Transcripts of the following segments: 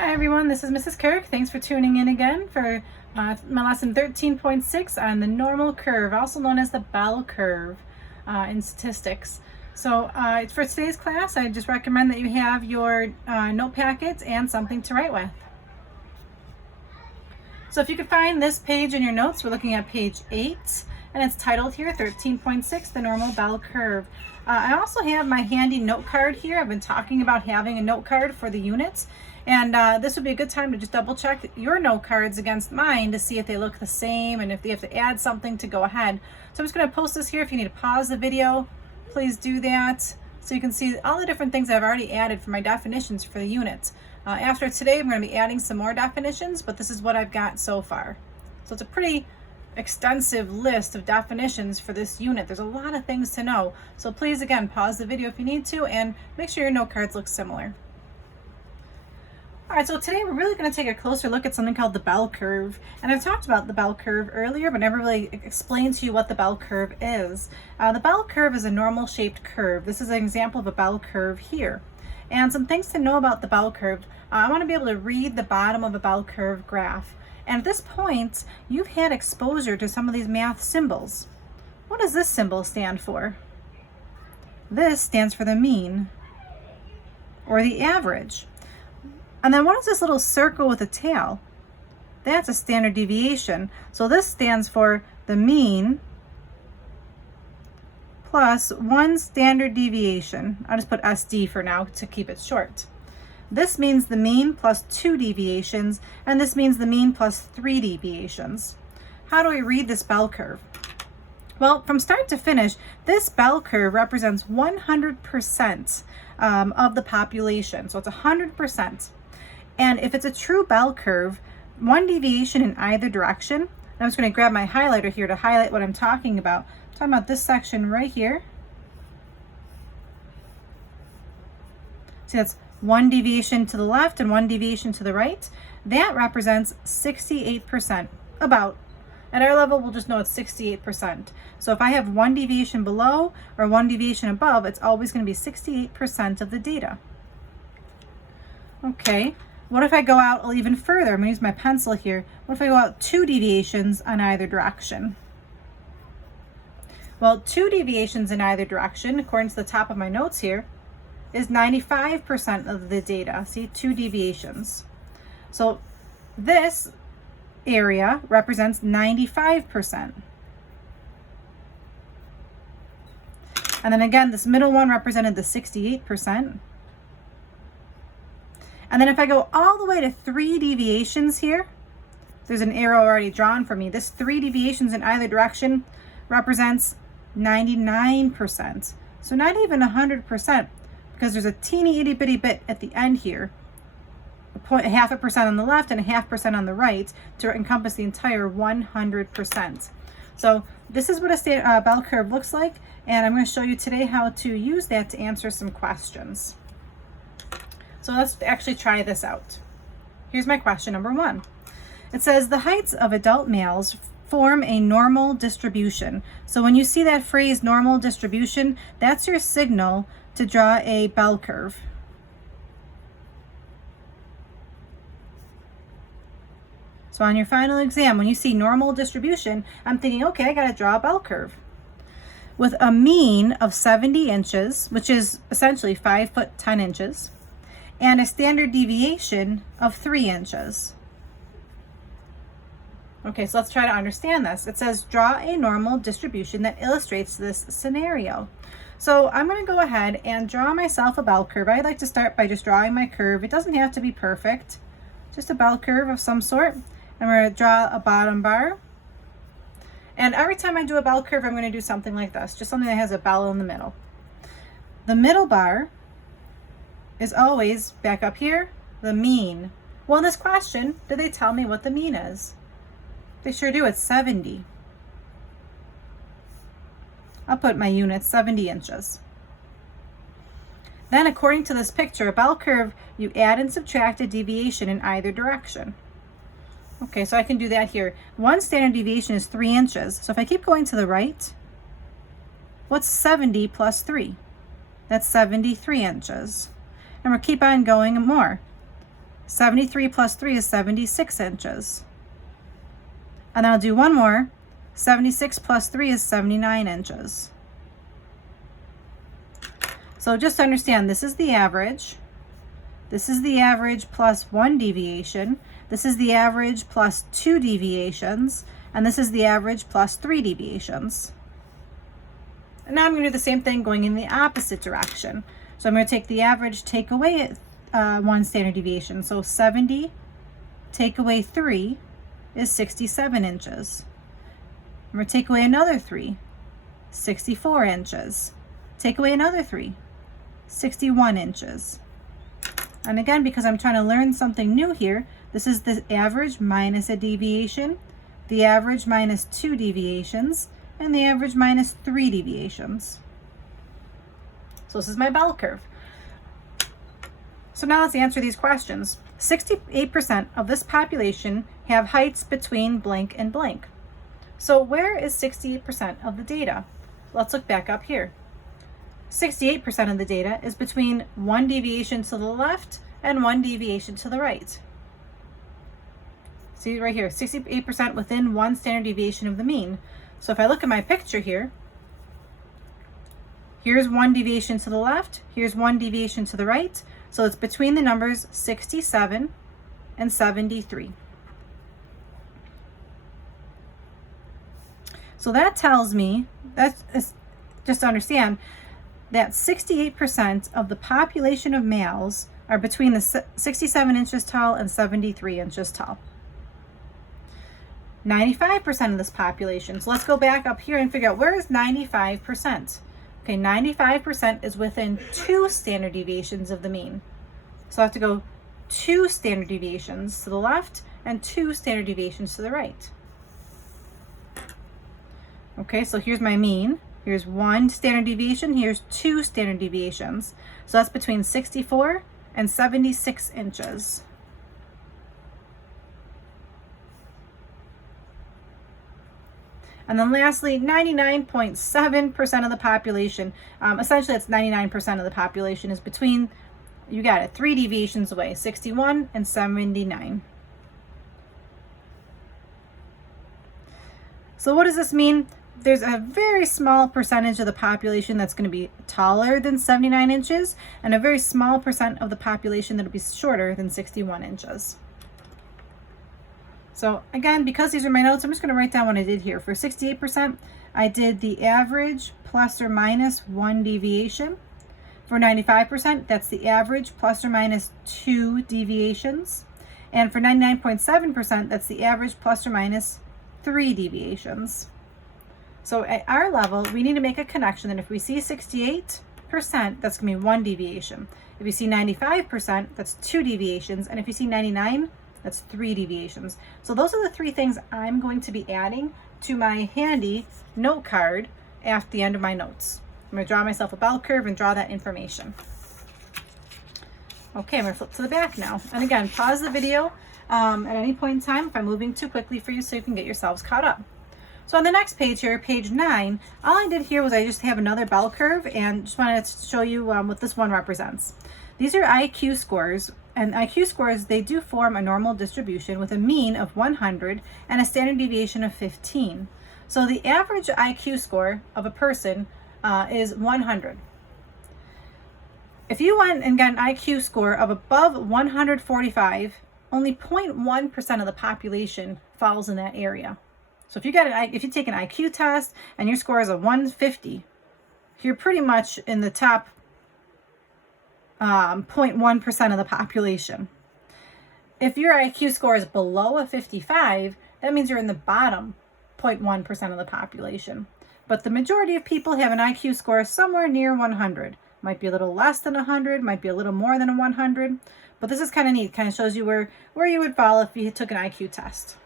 Hi everyone, this is Mrs. Kirk. Thanks for tuning in again for my lesson 13.6 on the normal curve, also known as the bell curve in statistics. So for today's class, I just recommend that you have your note packets and something to write with. So if you could find this page in your notes, we're looking at page 8, and it's titled here 13.6, the normal bell curve. I also have my handy note card here. I've been talking about having a note card for the units. And this would be a good time to just double check your note cards against mine to see if they look the same and if they have to add something to go ahead. So I'm just going to post this here. If you need to pause the video, please do that so you can see all the different things I've already added for my definitions for the units. After today, I'm going to be adding some more definitions, but this is what I've got so far. So it's a pretty extensive list of definitions for this unit. There's a lot of things to know. So please, again, pause the video if you need to and make sure your note cards look similar. All right, so today we're really going to take a closer look at something called the bell curve. And I've talked about the bell curve earlier, but never really explained to you what the bell curve is. The bell curve is a normal shaped curve. This is an example of a bell curve here. And some things to know about the bell curve. I want to be able to read the bottom of a bell curve graph. And at this point, you've had exposure to some of these math symbols. What does this symbol stand for? This stands for the mean, or the average. And then what is this little circle with a tail? That's a standard deviation. So this stands for the mean plus one standard deviation. I'll just put SD for now to keep it short. This means the mean plus 2 deviations, and this means the mean plus 3 deviations. How do we read this bell curve? Well, from start to finish, this bell curve represents 100% of the population. So it's 100%. And if it's a true bell curve, one deviation in either direction, and I'm just going to grab my highlighter here to highlight what I'm talking about. I'm talking about this section right here. See, that's one deviation to the left and one deviation to the right. That represents 68%, about. At our level, we'll just know it's 68%. So if I have one deviation below or one deviation above, it's always going to be 68% of the data. Okay. What if I go out even further? I'm going to use my pencil here. What if I go out 2 deviations on either direction? Well, 2 deviations in either direction, according to the top of my notes here, is 95% of the data. See, 2 deviations. So this area represents 95%. And then again, this middle one represented the 68%. And then if I go all the way to 3 deviations here, there's an arrow already drawn for me. This 3 deviations in either direction represents 99%. So not even 100%, because there's a teeny itty bitty bit at the end here, a half a percent on the left and a half percent on the right to encompass the entire 100%. So this is what a bell curve looks like, and I'm going to show you today how to use that to answer some questions. So let's actually try this out. Here's my question number 1. It says the heights of adult males form a normal distribution. So when you see that phrase normal distribution, that's your signal to draw a bell curve. So on your final exam, when you see normal distribution, I'm thinking, okay, I got to draw a bell curve. With a mean of 70 inches, which is essentially 5 foot 10 inches, and a standard deviation of 3 inches. Okay, so let's try to understand this. It says draw a normal distribution that illustrates this scenario. So I'm going to go ahead and draw myself a bell curve. I'd like to start by just drawing my curve. It doesn't have to be perfect, just a bell curve of some sort. I'm going to draw a bottom bar. And every time I do a bell curve, I'm going to do something like this, just something that has a bell in the middle. The middle bar is always back up here, the mean. Well, in this question, did they tell me what the mean is? They sure do. It's 70. I'll put my units 70 inches. Then, according to this picture, a bell curve, you add and subtract a deviation in either direction. Okay, so I can do that here. One standard deviation is 3 inches. So if I keep going to the right, what's 70 plus 3? That's 73 inches. And we'll keep on going more. 73 plus 3 is 76 inches. And then I'll do one more. 76 plus 3 is 79 inches. So just to understand, this is the average. This is the average plus 1 deviation. This is the average plus 2 deviations. And this is the average plus 3 deviations. And now I'm going to do the same thing going in the opposite direction. So I'm going to take the average, take away 1 standard deviation. So 70 take away 3 is 67 inches. I'm going to take away another 3, 64 inches. Take away another 3, 61 inches. And again, because I'm trying to learn something new here, this is the average minus a deviation, the average minus 2 deviations, and the average minus 3 deviations. So this is my bell curve. So now let's answer these questions. 68% of this population have heights between blank and blank. So where is 68% of the data? Let's look back up here. 68% of the data is between 1 deviation to the left and 1 deviation to the right. See right here, 68% within 1 standard deviation of the mean. So if I look at my picture here, here's 1 deviation to the left, here's 1 deviation to the right. So it's between the numbers 67 and 73. So that tells me, just to understand, that 68% of the population of males are between the 67 inches tall and 73 inches tall. 95% of this population. So let's go back up here and figure out where is 95%. Okay, 95% is within 2 standard deviations of the mean. So I have to go 2 standard deviations to the left and 2 standard deviations to the right. Okay, so here's my mean. Here's 1 standard deviation. Here's 2 standard deviations. So that's between 64 and 76 inches. And then lastly, 99.7% of the population, essentially that's 99% of the population is between, you got it, 3 deviations away, 61 and 79. So what does this mean? There's a very small percentage of the population that's going to be taller than 79 inches and a very small percent of the population that will be shorter than 61 inches. So again, because these are my notes, I'm just going to write down what I did here. For 68%, I did the average plus or minus 1 deviation. For 95%, that's the average plus or minus 2 deviations. And for 99.7%, that's the average plus or minus 3 deviations. So at our level, we need to make a connection that if we see 68%, that's going to be 1 deviation. If you see 95%, that's 2 deviations. And if you see 99, that's 3 deviations. So those are the 3 things I'm going to be adding to my handy note card at the end of my notes. I'm going to draw myself a bell curve and draw that information. Okay, I'm going to flip to the back now. And again, pause the video at any point in time if I'm moving too quickly for you so you can get yourselves caught up. So on the next page here, page 9, all I did here was I just have another bell curve and just wanted to show you what this one represents. These are IQ scores, and IQ scores, they do form a normal distribution with a mean of 100 and a standard deviation of 15. So the average IQ score of a person is 100. If you went and got an IQ score of above 145, only 0.1% of the population falls in that area. So if you take an IQ test and your score is a 150, you're pretty much in the top 0.1% of the population. If your IQ score is below a 55, that means you're in the bottom 0.1% of the population. But the majority of people have an IQ score somewhere near 100. Might be a little less than 100, might be a little more than a 100. But this is kind of neat. Kind of shows you where you would fall if you took an IQ test.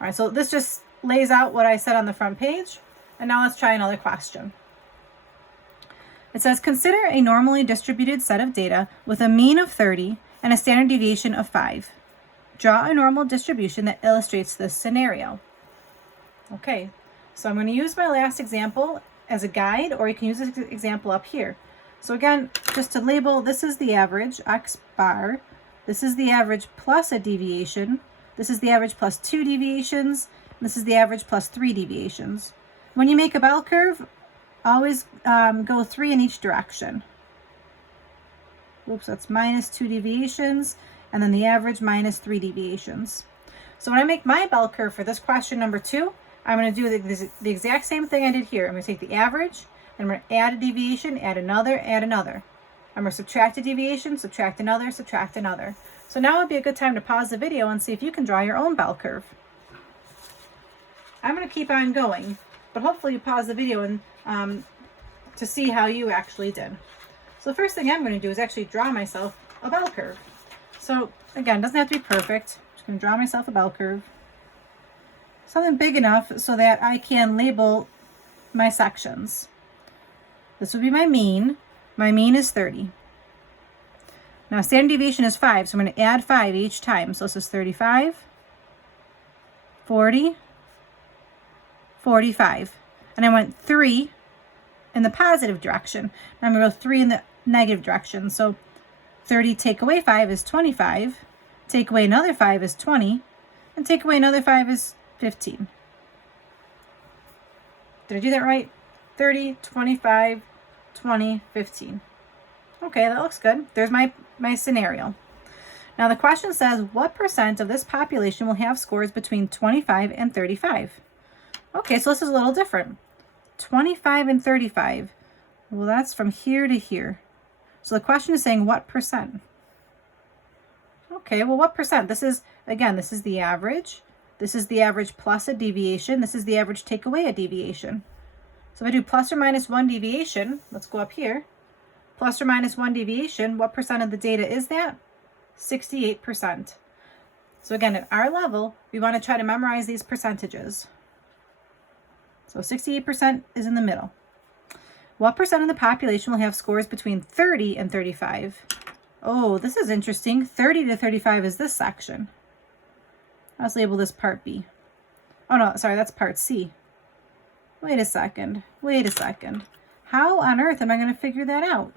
All right, so this just lays out what I said on the front page. And now let's try another question. It says, consider a normally distributed set of data with a mean of 30 and a standard deviation of 5. Draw a normal distribution that illustrates this scenario. Okay, so I'm going to use my last example as a guide, or you can use this example up here. So again, just to label, this is the average, X bar. This is the average plus a deviation. This is the average plus 2 deviations. This is the average plus 3 deviations. When you make a bell curve, always go 3 in each direction. Oops, that's minus 2 deviations, and then the average minus 3 deviations. So when I make my bell curve for this question number 2, I'm going to do the exact same thing I did here. I'm going to take the average, and I'm going to add a deviation, add another, add another. I'm going to subtract a deviation, subtract another, subtract another. So now would be a good time to pause the video and see if you can draw your own bell curve. I'm going to keep on going, but hopefully you pause the video and to see how you actually did. So the first thing I'm going to do is actually draw myself a bell curve. So again, it doesn't have to be perfect. I'm just going to draw myself a bell curve. Something big enough so that I can label my sections. This would be my mean. My mean is 30. Now standard deviation is 5, so I'm going to add 5 each time. So this is 35, 40, 45. And I went 3 in the positive direction. Now I'm going to go 3 in the negative direction. So 30 take away 5 is 25. Take away another 5 is 20. And take away another 5 is 15. Did I do that right? 30, 25, 20, 15. Okay, that looks good. There's my scenario. Now the question says, what percent of this population will have scores between 25 and 35? Okay, so this is a little different. 25 and 35. Well, that's from here to here. So the question is saying what percent? Okay, well, what percent? This is, again, this is the average. This is the average plus a deviation. This is the average take away a deviation. So if I do plus or minus 1 deviation, let's go up here. Plus or minus 1 deviation, what percent of the data is that? 68%. So again, at our level, we want to try to memorize these percentages. So 68% is in the middle. What percent of the population will have scores between 30 and 35? Oh, this is interesting. 30 to 35 is this section. Let's label this part B. Oh no, sorry, that's part C. Wait a second. How on earth am I going to figure that out?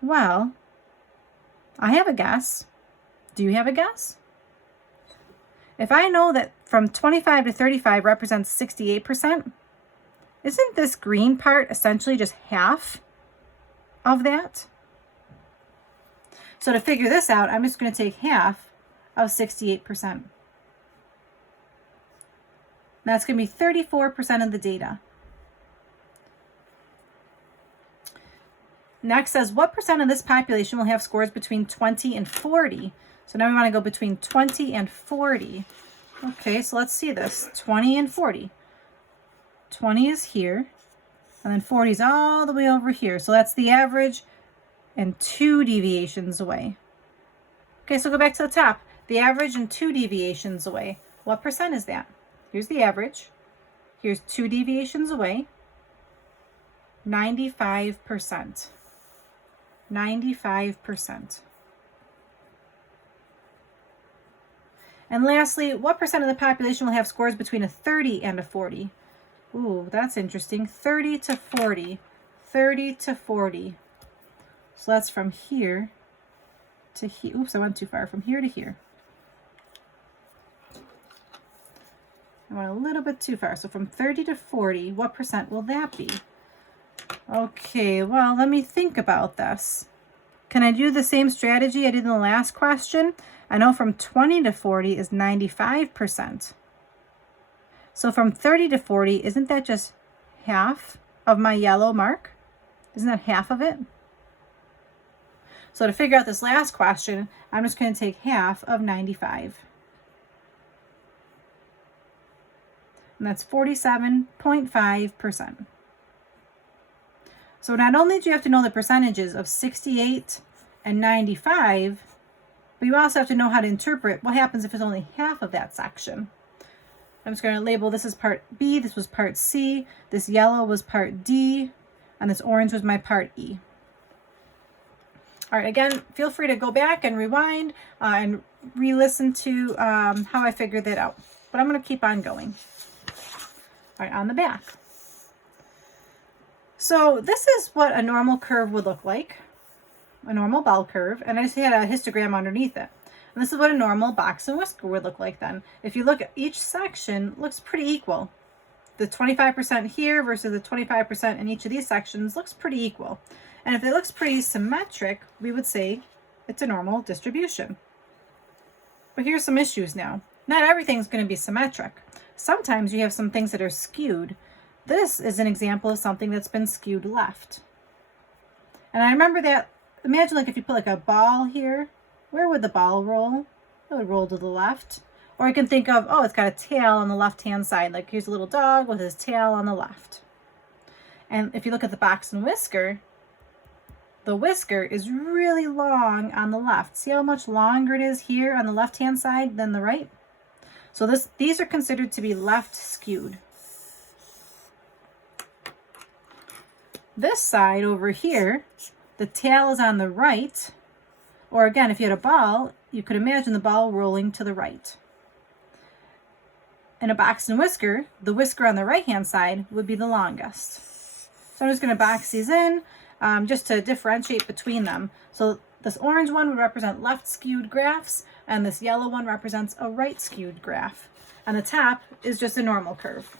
Well, I have a guess. Do you have a guess? If I know that from 25 to 35 represents 68%, isn't this green part essentially just half of that? So to figure this out, I'm just going to take half of 68%. That's going to be 34% of the data. Next says, what percent of this population will have scores between 20 and 40? So now we want to go between 20 and 40. Okay, so let's see this. 20 and 40. 20 is here, and then 40 is all the way over here. So that's the average and 2 deviations away. Okay, so go back to the top. The average and 2 deviations away. What percent is that? Here's the average. Here's 2 deviations away. 95%. 95%. And lastly, what percent of the population will have scores between a 30 and a 40? Ooh, that's interesting. 30 to 40. 30 to 40. So that's from here to here. Oops, I went too far. From here to here. I went a little bit too far. So from 30 to 40, what percent will that be? Okay, well, let me think about this. Can I do the same strategy I did in the last question? I know from 20 to 40 is 95%. So from 30 to 40, isn't that just half of my yellow mark? Isn't that half of it? So to figure out this last question, I'm just going to take half of 95. And that's 47.5%. So not only do you have to know the percentages of 68 and 95, but you also have to know how to interpret what happens if it's only half of that section. I'm just going to label this as part B, this was part C, this yellow was part D, and this orange was my part E. All right, again, feel free to go back and rewind and re-listen to how I figured that out. But I'm going to keep on going. All right, on the back. So this is what a normal curve would look like. a normal bell curve, and I just had a histogram underneath it. And this is what a normal box and whisker would look like then. If you look at each section, it looks pretty equal. The 25% here versus the 25% in each of these sections looks pretty equal. And if it looks pretty symmetric, we would say it's a normal distribution. But here's some issues now. Not everything's going to be symmetric. Sometimes you have some things that are skewed. This is an example of something that's been skewed left. And I remember that, imagine like if you put like a ball here, where would the ball roll? It would roll to the left. Or I can think of, oh, it's got a tail on the left-hand side. Like here's a little dog with his tail on the left. And if you look at the box and whisker, the whisker is really long on the left. See how much longer it is here on the left-hand side than the right? So these are considered to be left skewed. This side over here, the tail is on the right. Or again, if you had a ball, you could imagine the ball rolling to the right. In a box and whisker, the whisker on the right-hand side would be the longest. So I'm just going to box these in just to differentiate between them. So this orange one would represent left skewed graphs, and this yellow one represents a right skewed graph. And the top is just a normal curve.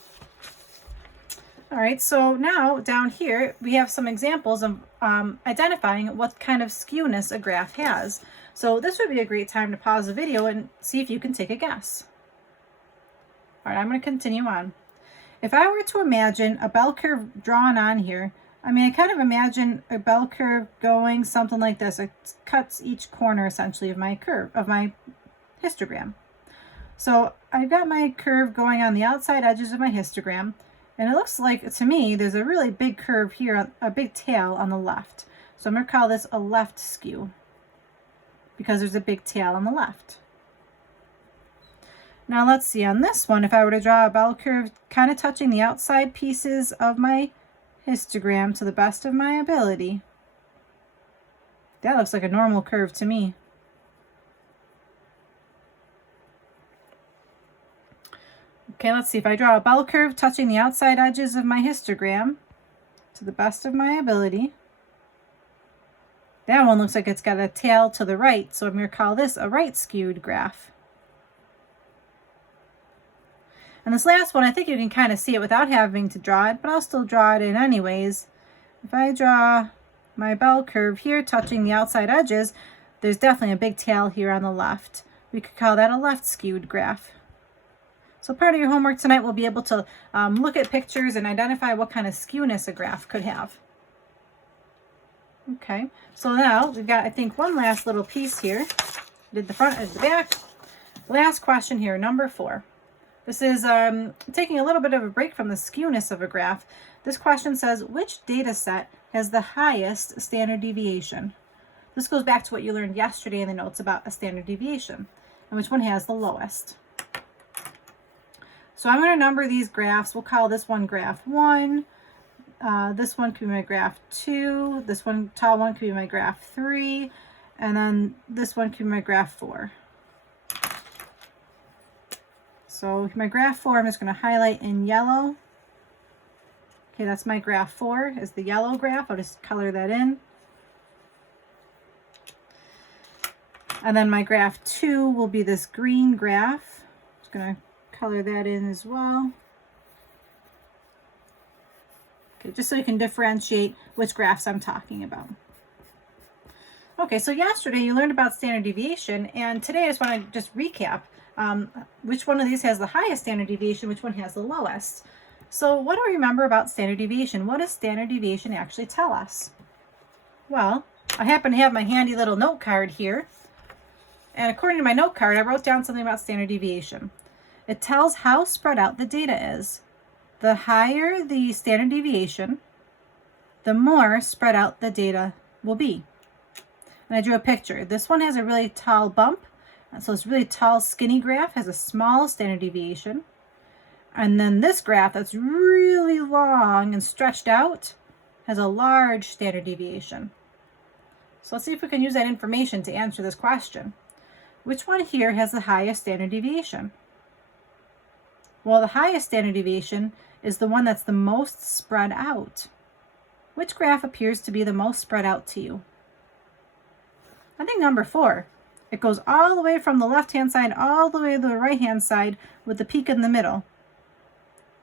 All right, so now down here, we have some examples of identifying what kind of skewness a graph has. So this would be a great time to pause the video and see if you can take a guess. All right, I'm going to continue on. If I were to imagine a bell curve drawn on here, I kind of imagine a bell curve going something like this. It cuts each corner essentially of my curve, of my histogram. So I've got my curve going on the outside edges of my histogram. And it looks like, to me, there's a really big curve here, a big tail on the left. So I'm going to call this a left skew because there's a big tail on the left. Now let's see, on this one, if I were to draw a bell curve kind of touching the outside pieces of my histogram to the best of my ability, that looks like a normal curve to me. Okay, let's see. If I draw a bell curve touching the outside edges of my histogram to the best of my ability, that one looks like it's got a tail to the right, so I'm going to call this a right skewed graph. And this last one, I think you can kind of see it without having to draw it, but I'll still draw it in anyways. If I draw my bell curve here touching the outside edges, there's definitely a big tail here on the left. We could call that a left skewed graph. So part of your homework tonight will be able to look at pictures and identify what kind of skewness a graph could have. Okay, so now we've got, I think, one last little piece here. Did the front and the back. Last question here, number 4. This is taking a little bit of a break from the skewness of a graph. This question says, which data set has the highest standard deviation? This goes back to what you learned yesterday in the notes about a standard deviation, and which one has the lowest. So I'm going to number these graphs. We'll call this one graph 1. This one could be my graph 2. This one, tall one, could be my graph 3. And then this one could be my graph 4. So my graph 4, I'm just going to highlight in yellow. Okay, that's my graph 4, is the yellow graph. I'll just color that in. And then my graph 2 will be this green graph. Just going to color that in as well. Okay, just so you can differentiate which graphs I'm talking about. Okay, so yesterday you learned about standard deviation, and today I just want to just recap which one of these has the highest standard deviation, which one has the lowest. So what do we remember about standard deviation? What does standard deviation actually tell us? Well, I happen to have my handy little note card here, and according to my note card, I wrote down something about standard deviation. It tells how spread out the data is. The higher the standard deviation, the more spread out the data will be. And I drew a picture. This one has a really tall bump. So this really tall, skinny graph has a small standard deviation. And then this graph that's really long and stretched out has a large standard deviation. So let's see if we can use that information to answer this question. Which one here has the highest standard deviation? Well, the highest standard deviation is the one that's the most spread out. Which graph appears to be the most spread out to you? I think number 4. It goes all the way from the left-hand side all the way to the right-hand side with the peak in the middle.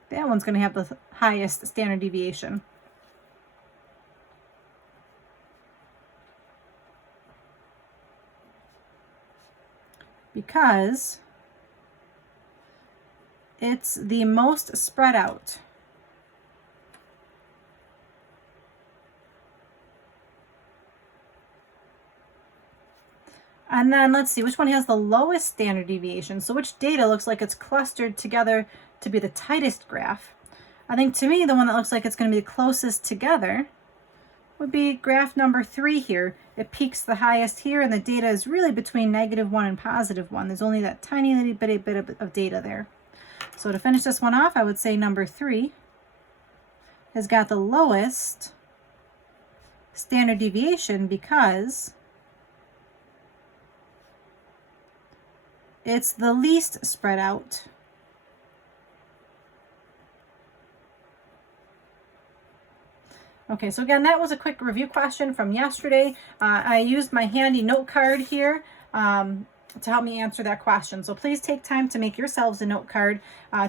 That one's going to have the highest standard deviation. Because it's the most spread out. And then let's see which one has the lowest standard deviation. So which data looks like it's clustered together to be the tightest graph. I think to me the one that looks like it's going to be the closest together would be graph number 3 here. It peaks the highest here, and the data is really between -1 and +1. There's only that tiny little bit of data there. So to finish this one off, I would say number 3 has got the lowest standard deviation because it's the least spread out. Okay, so again, that was a quick review question from yesterday. I used my handy note card here to help me answer that question. So please take time to make yourselves a note card.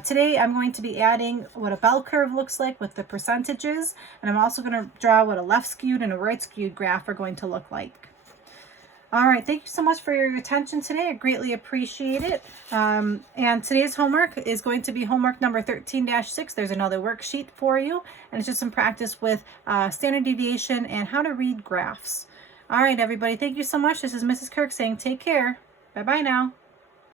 Today, I'm going to be adding what a bell curve looks like with the percentages, and I'm also going to draw what a left skewed and a right skewed graph are going to look like. All right, thank you so much for your attention today. I greatly appreciate it. And today's homework is going to be homework number 13-6. There's another worksheet for you, and it's just some practice with standard deviation and how to read graphs. All right, everybody, thank you so much. This is Mrs. Kirk saying take care. Bye-bye now.